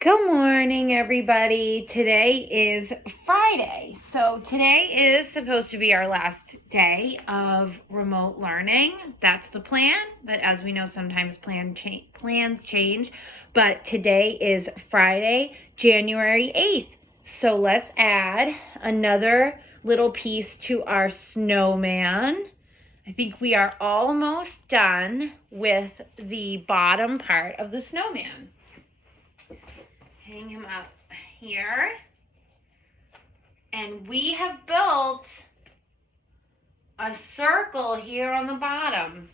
Good morning, everybody. Today is Friday. So today is supposed to be our last day of remote learning. That's the plan. But as we know, sometimes plans change. But today is Friday, January 8th. So let's add another little piece to our snowman. I think we are almost done with the bottom part of the snowman. Hang him up here. And we have built a circle here on the bottom.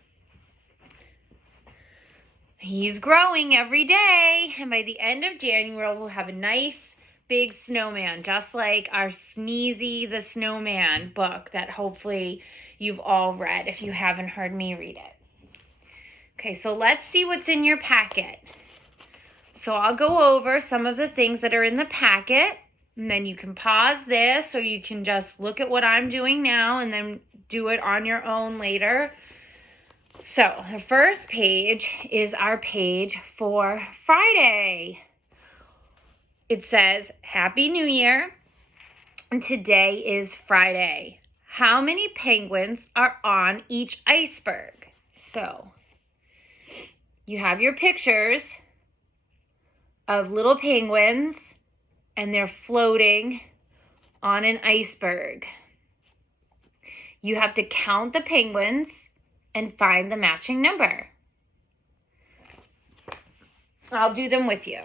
He's growing every day, and by the end of January, we'll have a nice big snowman, just like our Sneezy the Snowman book that hopefully you've all read if you haven't heard me read it. Okay, so let's see what's in your packet. So I'll go over some of the things that are in the packet, and then you can pause this, or you can just look at what I'm doing now and then do it on your own later. So the first page is our page for Friday. It says, Happy New Year, and today is Friday. How many penguins are on each iceberg? So you have your pictures of little penguins, and they're floating on an iceberg. You have to count the penguins and find the matching number. I'll do them with you.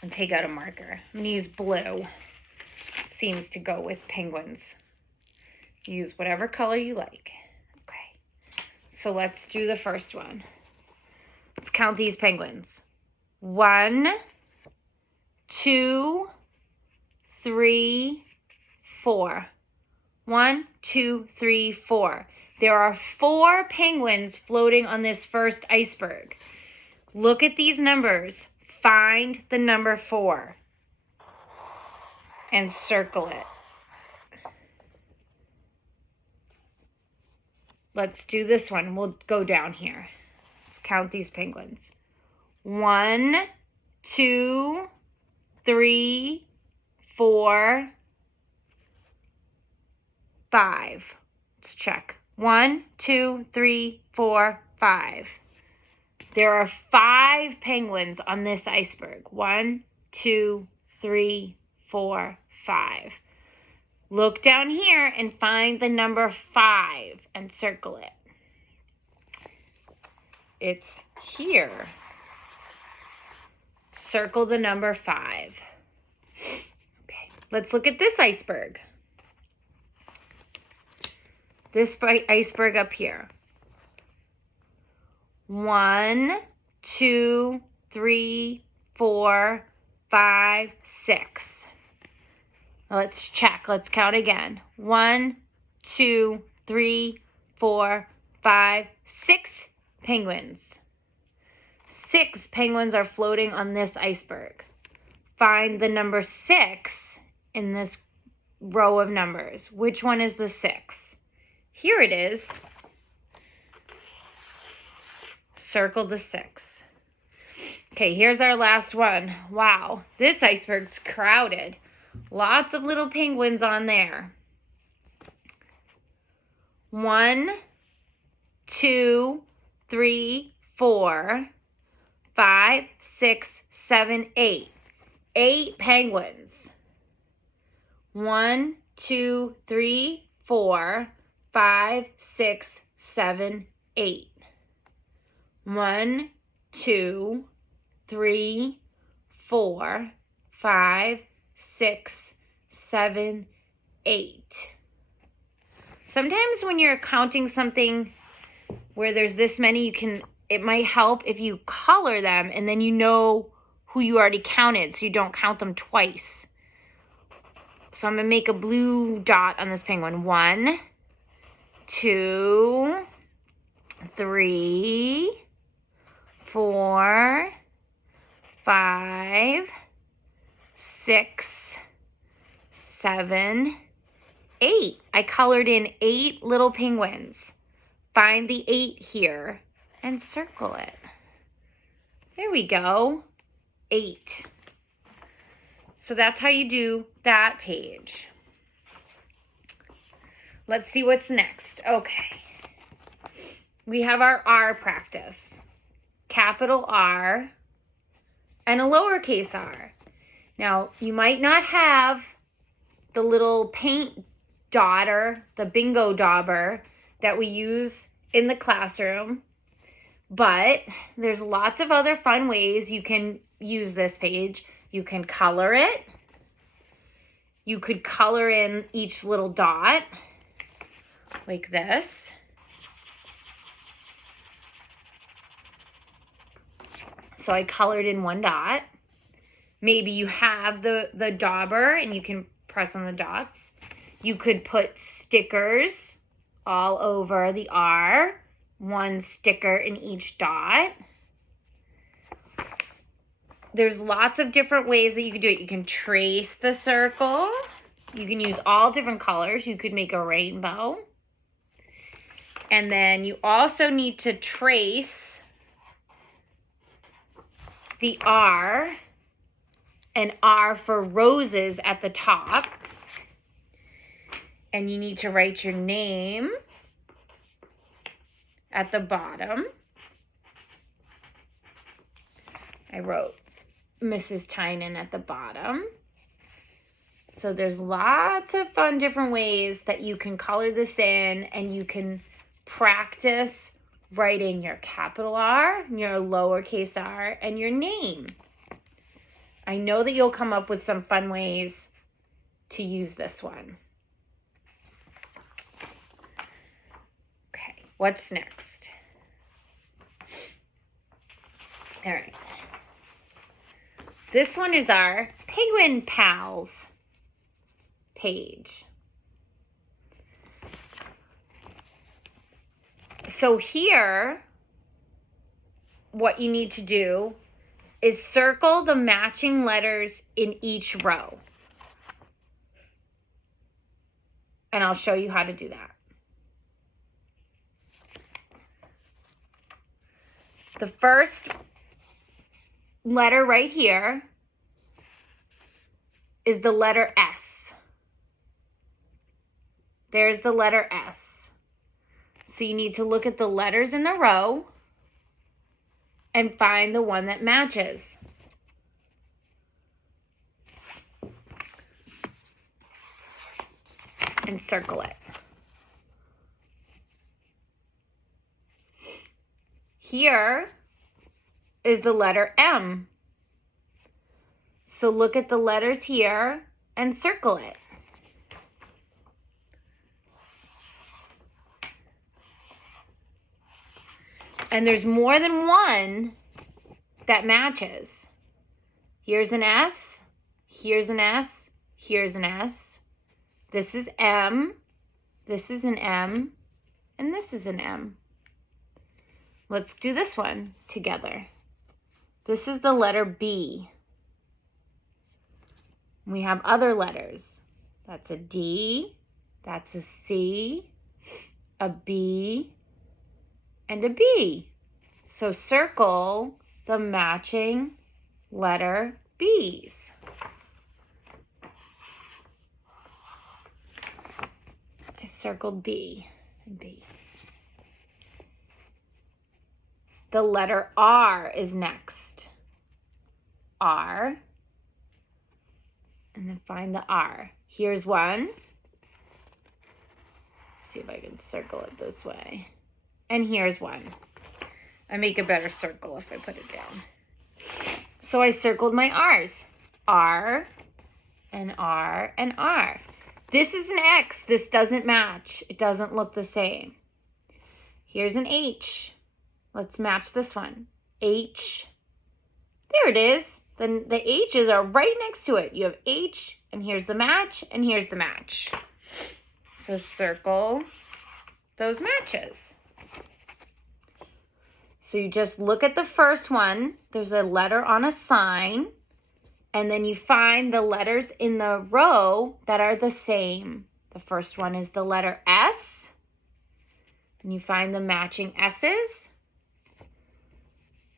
And take out a marker. I'm going to use blue. It seems to go with penguins. Use whatever color you like. Okay. So let's do the first one. Let's count these penguins. 1, 2, 3, 4. 1, 2, 3, 4. There are 4 penguins floating on this first iceberg. Look at these numbers. Find the number 4 and circle it. Let's do this one. We'll go down here. Let's count these penguins. 1, 2, 3, 4, 5. Let's check. 1, 2, 3, 4, 5. There are 5 penguins on this iceberg. 1, 2, 3, 4, 5. Look down here and find the number 5 and circle it. It's here. Circle the number 5. Okay, let's look at this iceberg. This iceberg up here. 1, 2, 3, 4, 5, 6. Let's check. Let's count again. 1, 2, 3, 4, 5, 6 penguins. 6 penguins are floating on this iceberg. Find the number 6 in this row of numbers. Which one is the 6? Here it is. Circle the 6. Okay, here's our last one. Wow, this iceberg's crowded. Lots of little penguins on there. 1, 2, 3, 4, 5, 6, 7, 8. 8 penguins. 1, 2, 3, 4, 5, 6, 7, 8. 1, 2, 3, 4, 5, 6, 7, 8. Sometimes when you're counting something where there's this many, it might help if you color them and then you know who you already counted so you don't count them twice. So I'm going to make a blue dot on this penguin. 1, 2, 3, 4, 5, 6, 7, 8. I colored in 8 little penguins. Find the 8 here and circle it. There we go. 8. So that's how you do that page. Let's see what's next. Okay. We have our R practice. Capital R and a lowercase r. Now, you might not have the little paint daughter, the bingo dauber that we use in the classroom, but there's lots of other fun ways you can use this page. You can color it. You could color in each little dot like this. So I colored in one dot. Maybe you have the dauber and you can press on the dots. You could put stickers all over the R, one sticker in each dot. There's lots of different ways that you can do it. You can trace the circle. You can use all different colors. You could make a rainbow. And then you also need to trace the R, and R for roses at the top. And you need to write your name at the bottom. I wrote Mrs. Tynan at the bottom. So there's lots of fun different ways that you can color this in, and you can practice writing your capital R, your lowercase r, and your name. I know that you'll come up with some fun ways to use this one. Okay, what's next? All right. This one is our Penguin Pals page. So here, what you need to do is circle the matching letters in each row. And I'll show you how to do that. The first letter right here is the letter S. There's the letter S. So you need to look at the letters in the row and find the one that matches. And circle it. Here is the letter M. So look at the letters here and circle it. And there's more than one that matches. Here's an S, here's an S, here's an S. This is M, this is an M, and this is an M. Let's do this one together. This is the letter B. We have other letters. That's a D, that's a C, a B, and a B. So circle the matching letter B's. I circled B and B. The letter R is next. R. And then find the R. Here's one. Let's see if I can circle it this way. And here's one. I make a better circle if I put it down. So I circled my R's. R and R and R. This is an X. This doesn't match. It doesn't look the same. Here's an H. Let's match this one. H. There it is. Then the H's are right next to it. You have H, and here's the match, and here's the match. So circle those matches. So you just look at the first one. There's a letter on a sign. And then you find the letters in the row that are the same. The first one is the letter S. And you find the matching S's.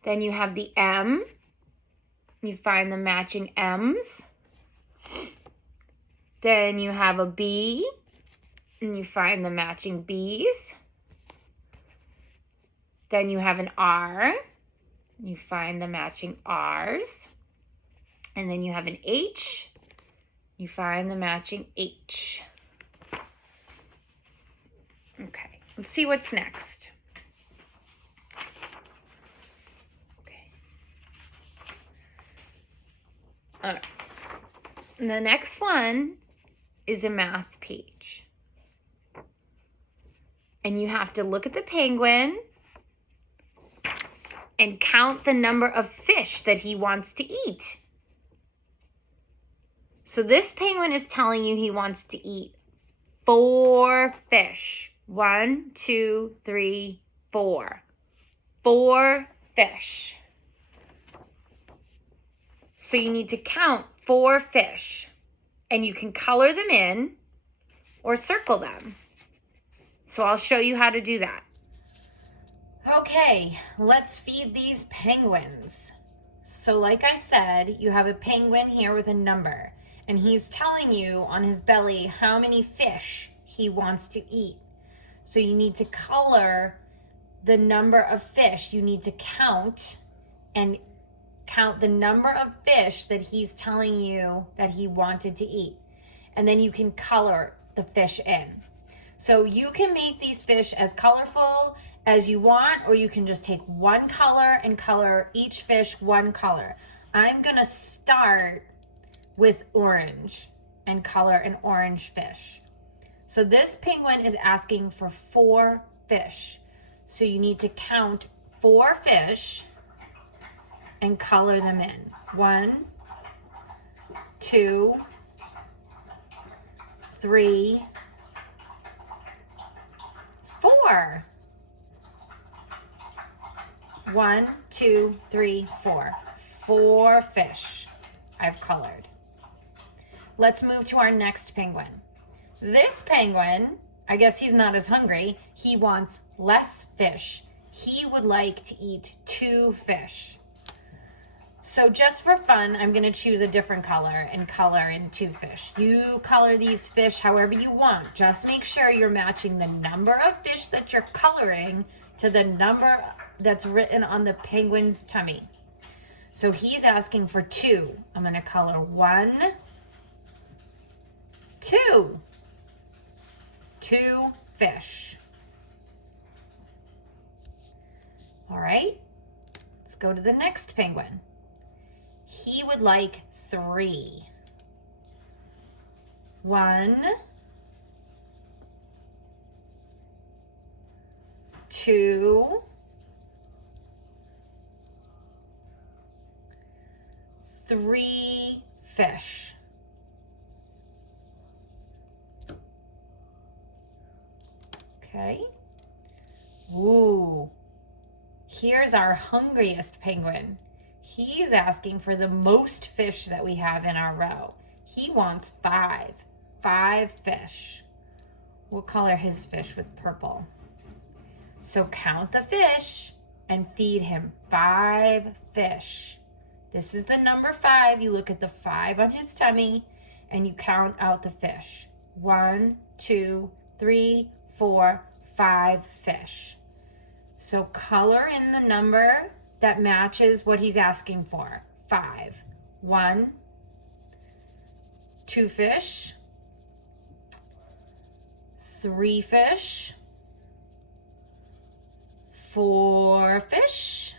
Then you have the M. You find the matching M's. Then you have a B, and you find the matching B's. Then you have an R. You find the matching R's. And then you have an H. You find the matching H. Okay, let's see what's next. Okay. All right. And the next one is a math page. And you have to look at the penguin and count the number of fish that he wants to eat. So this penguin is telling you he wants to eat 4 fish. 1, 2, 3, 4. 4 fish. So you need to count 4 fish. And you can color them in or circle them. So I'll show you how to do that. Okay, let's feed these penguins. So like I said, you have a penguin here with a number, and he's telling you on his belly how many fish he wants to eat. So you need to color the number of fish. You need to count the number of fish that he's telling you that he wanted to eat. And then you can color the fish in. So you can make these fish as colorful as you want, or you can just take one color and color each fish one color. I'm gonna start with orange and color an orange fish. So this penguin is asking for 4 fish. So you need to count 4 fish and color them in. 1, 2, 3, 4. 1, 2, 3, 4. 4 fish I've colored. Let's move to our next penguin. This penguin, I guess he's not as hungry. He wants less fish. He would like to eat 2 fish. So just for fun, I'm going to choose a different color and color in 2 fish. You color these fish however you want. Just make sure you're matching the number of fish that you're coloring to the number that's written on the penguin's tummy. So he's asking for 2. I'm going to color 1, 2. 2 fish. All right, let's go to the next penguin. He would like 3. 1, 2, 3 fish. Okay. Ooh. Here's our hungriest penguin. He's asking for the most fish that we have in our row. He wants 5. 5 fish. We'll color his fish with purple. So count the fish and feed him 5 fish. This is the number 5. You look at the 5 on his tummy and you count out the fish. 1, 2, 3, 4, 5 fish. So color in the number that matches what he's asking for. 5. 1, 2 fish, 3 fish, 4 fish,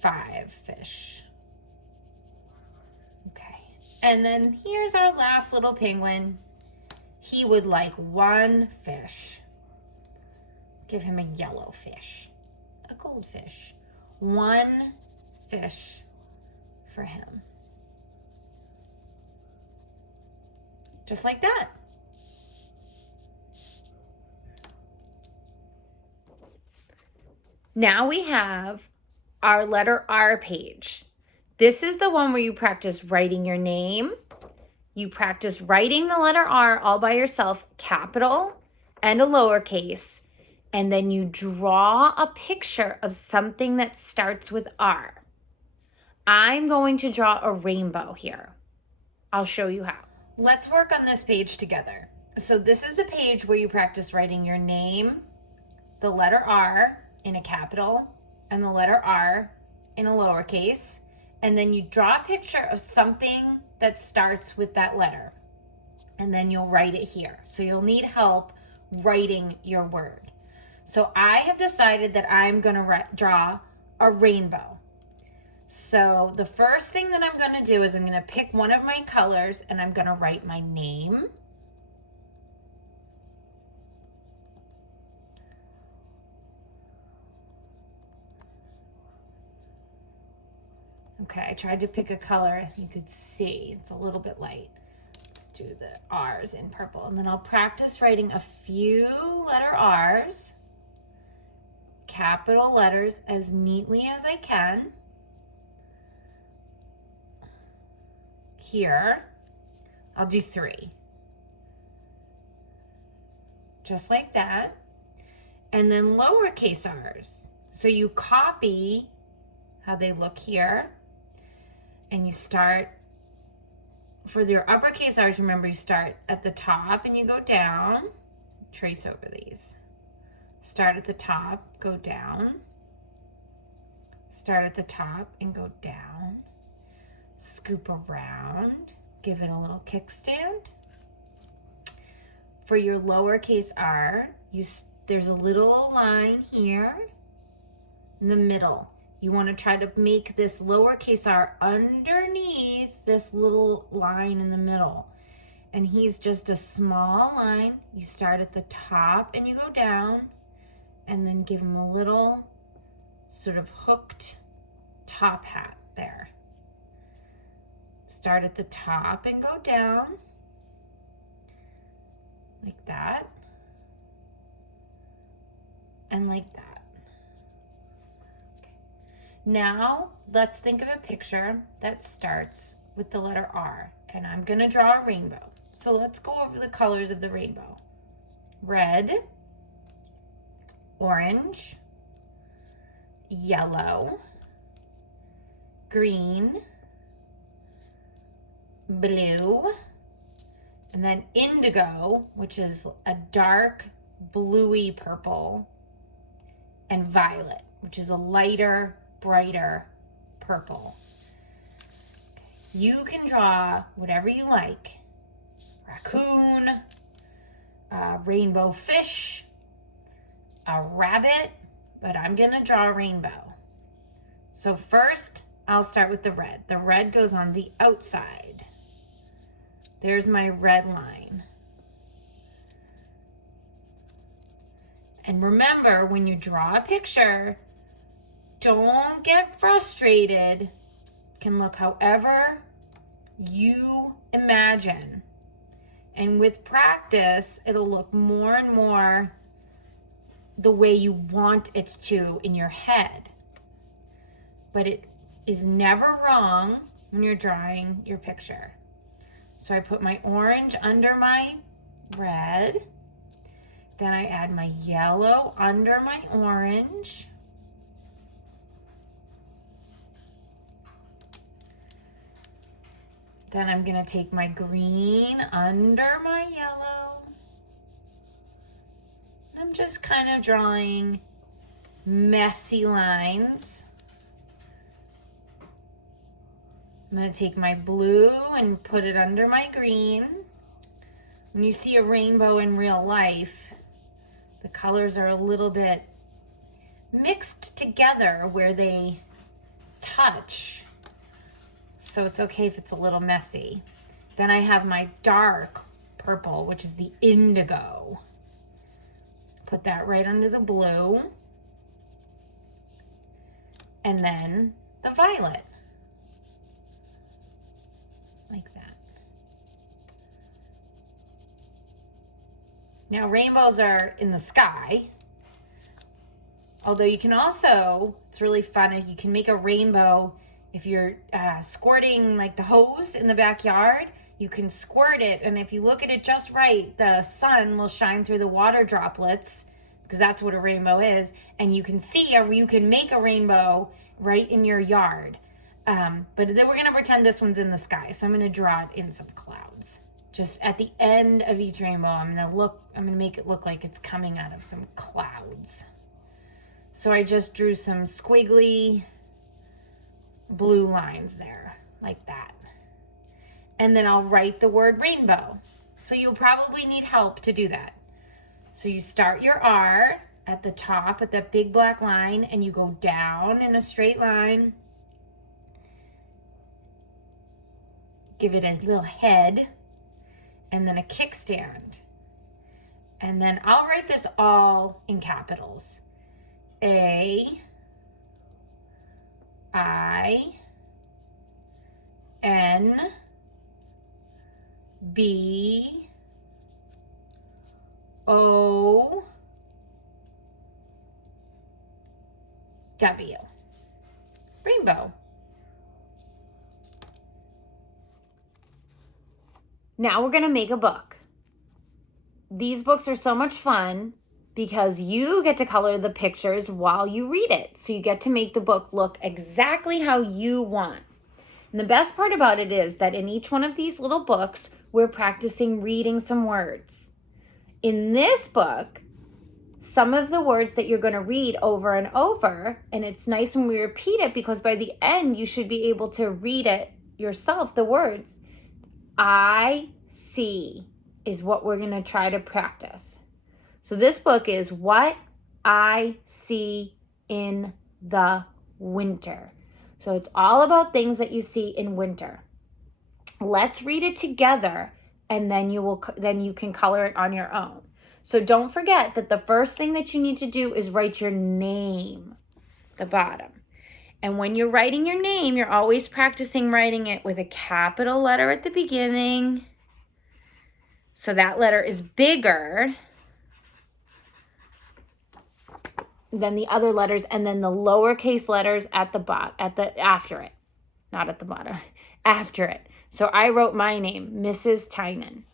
5 fish. Okay. And then here's our last little penguin. He would like 1 fish. Give him a yellow fish, a goldfish. 1 fish for him. Just like that. Now we have our letter R page. This is the one where you practice writing your name. You practice writing the letter R all by yourself, capital and a lowercase. and then you draw a picture of something that starts with R. I'm going to draw a rainbow here. I'll show you how. Let's work on this page together. So this is the page where you practice writing your name, the letter R in a capital, and the letter R in a lowercase, and then you draw a picture of something that starts with that letter, and then you'll write it here. So you'll need help writing your word. So I have decided that I'm going to draw a rainbow. So the first thing that I'm going to do is I'm going to pick one of my colors and I'm going to write my name. Okay, I tried to pick a color you could see. It's a little bit light. Let's do the R's in purple. And then I'll practice writing a few letter R's, capital letters, as neatly as I can. Here, I'll do 3. Just like that. And then lowercase r's. So you copy how they look here. And you start, for your uppercase r's, remember you start at the top and you go down. Trace over these. Start at the top, go down. Start at the top and go down. Scoop around, give it a little kickstand. For your lowercase r, there's a little line here in the middle. You want to try to make this lowercase r underneath this little line in the middle. And he's just a small line. You start at the top and you go down, and then give him a little sort of hooked top hat there. Start at the top and go down, like that, and like that. Okay. Now, let's think of a picture that starts with the letter R, and I'm gonna draw a rainbow. So let's go over the colors of the rainbow. Red, orange, yellow, green, blue, and then indigo, which is a dark bluey purple, and violet, which is a lighter, brighter purple. You can draw whatever you like. Raccoon, a rainbow fish, a rabbit, but I'm gonna draw a rainbow. So first, I'll start with the red. The red goes on the outside. There's my red line. And remember, when you draw a picture, don't get frustrated. It can look however you imagine. And with practice, it'll look more and more the way you want it to in your head. But it is never wrong when you're drawing your picture. So I put my orange under my red. Then I add my yellow under my orange. Then I'm gonna take my green under my yellow. I'm just kind of drawing messy lines. I'm going to take my blue and put it under my green. When you see a rainbow in real life, the colors are a little bit mixed together where they touch. So it's okay if it's a little messy. Then I have my dark purple, which is the indigo. Put that right under the blue. And then the violet. Like that. Now rainbows are in the sky. Although you can also, it's really fun, if you can make a rainbow if you're squirting like the hose in the backyard, you can squirt it, and if you look at it just right, the sun will shine through the water droplets because that's what a rainbow is. And you can see, or you can make a rainbow right in your yard. But then we're going to pretend this one's in the sky. So I'm going to draw it in some clouds. Just at the end of each rainbow, I'm going to make it look like it's coming out of some clouds. So I just drew some squiggly blue lines there, like that. And then I'll write the word rainbow. So you'll probably need help to do that. So you start your R at the top with that big black line, and you go down in a straight line. Give it a little head, and then a kickstand. And then I'll write this all in capitals. A, I, N, B, O, W. Rainbow. Now we're going to make a book. These books are so much fun because you get to color the pictures while you read it. So you get to make the book look exactly how you want. And the best part about it is that in each one of these little books, we're practicing reading some words. In this book, some of the words that you're going to read over and over, and it's nice when we repeat it because by the end, you should be able to read it yourself, the words. I see is what we're going to try to practice. So this book is What I See in the Winter. So it's all about things that you see in winter. Let's read it together, and then you can color it on your own. So don't forget that the first thing that you need to do is write your name at the bottom. And when you're writing your name, you're always practicing writing it with a capital letter at the beginning. So that letter is bigger than the other letters, and then the lowercase letters at the after it. Not at the bottom, after it. So I wrote my name, Mrs. Tynan.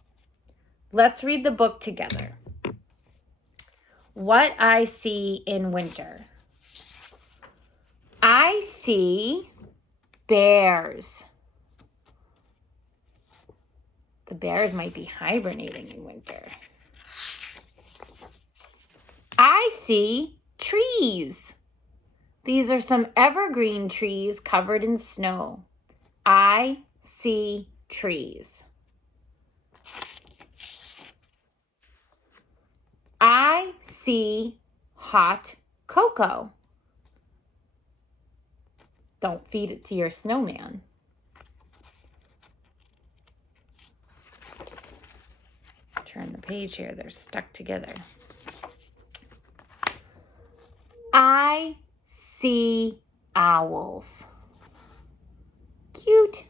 Let's read the book together. What I See in Winter. I see bears. The bears might be hibernating in winter. I see trees. These are some evergreen trees covered in snow. I see trees. I see hot cocoa. Don't feed it to your snowman. Turn the page here, they're stuck together. I see owls. Cute.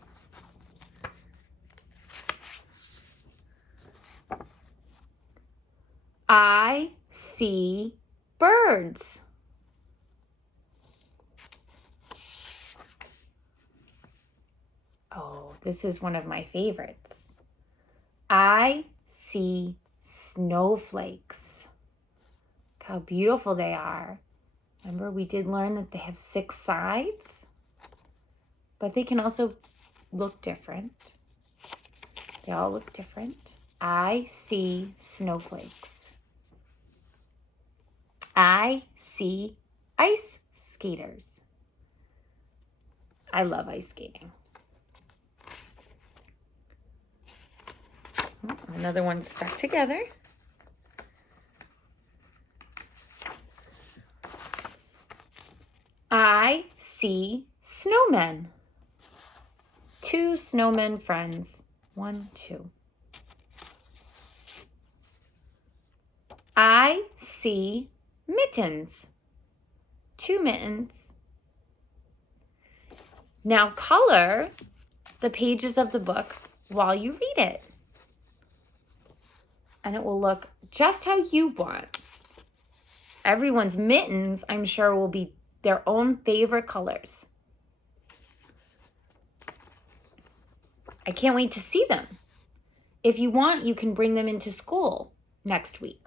I see birds. Oh, this is one of my favorites. I see snowflakes. Look how beautiful they are. Remember, we did learn that they have 6 sides, but they can also look different. They all look different. I see snowflakes. I see ice skaters. I love ice skating. Another one stuck together. I see snowmen. 2 snowmen friends. 1, 2. I see mittens. 2 mittens. Now color the pages of the book while you read it. And it will look just how you want. Everyone's mittens, I'm sure, will be their own favorite colors. I can't wait to see them. If you want, you can bring them into school next week.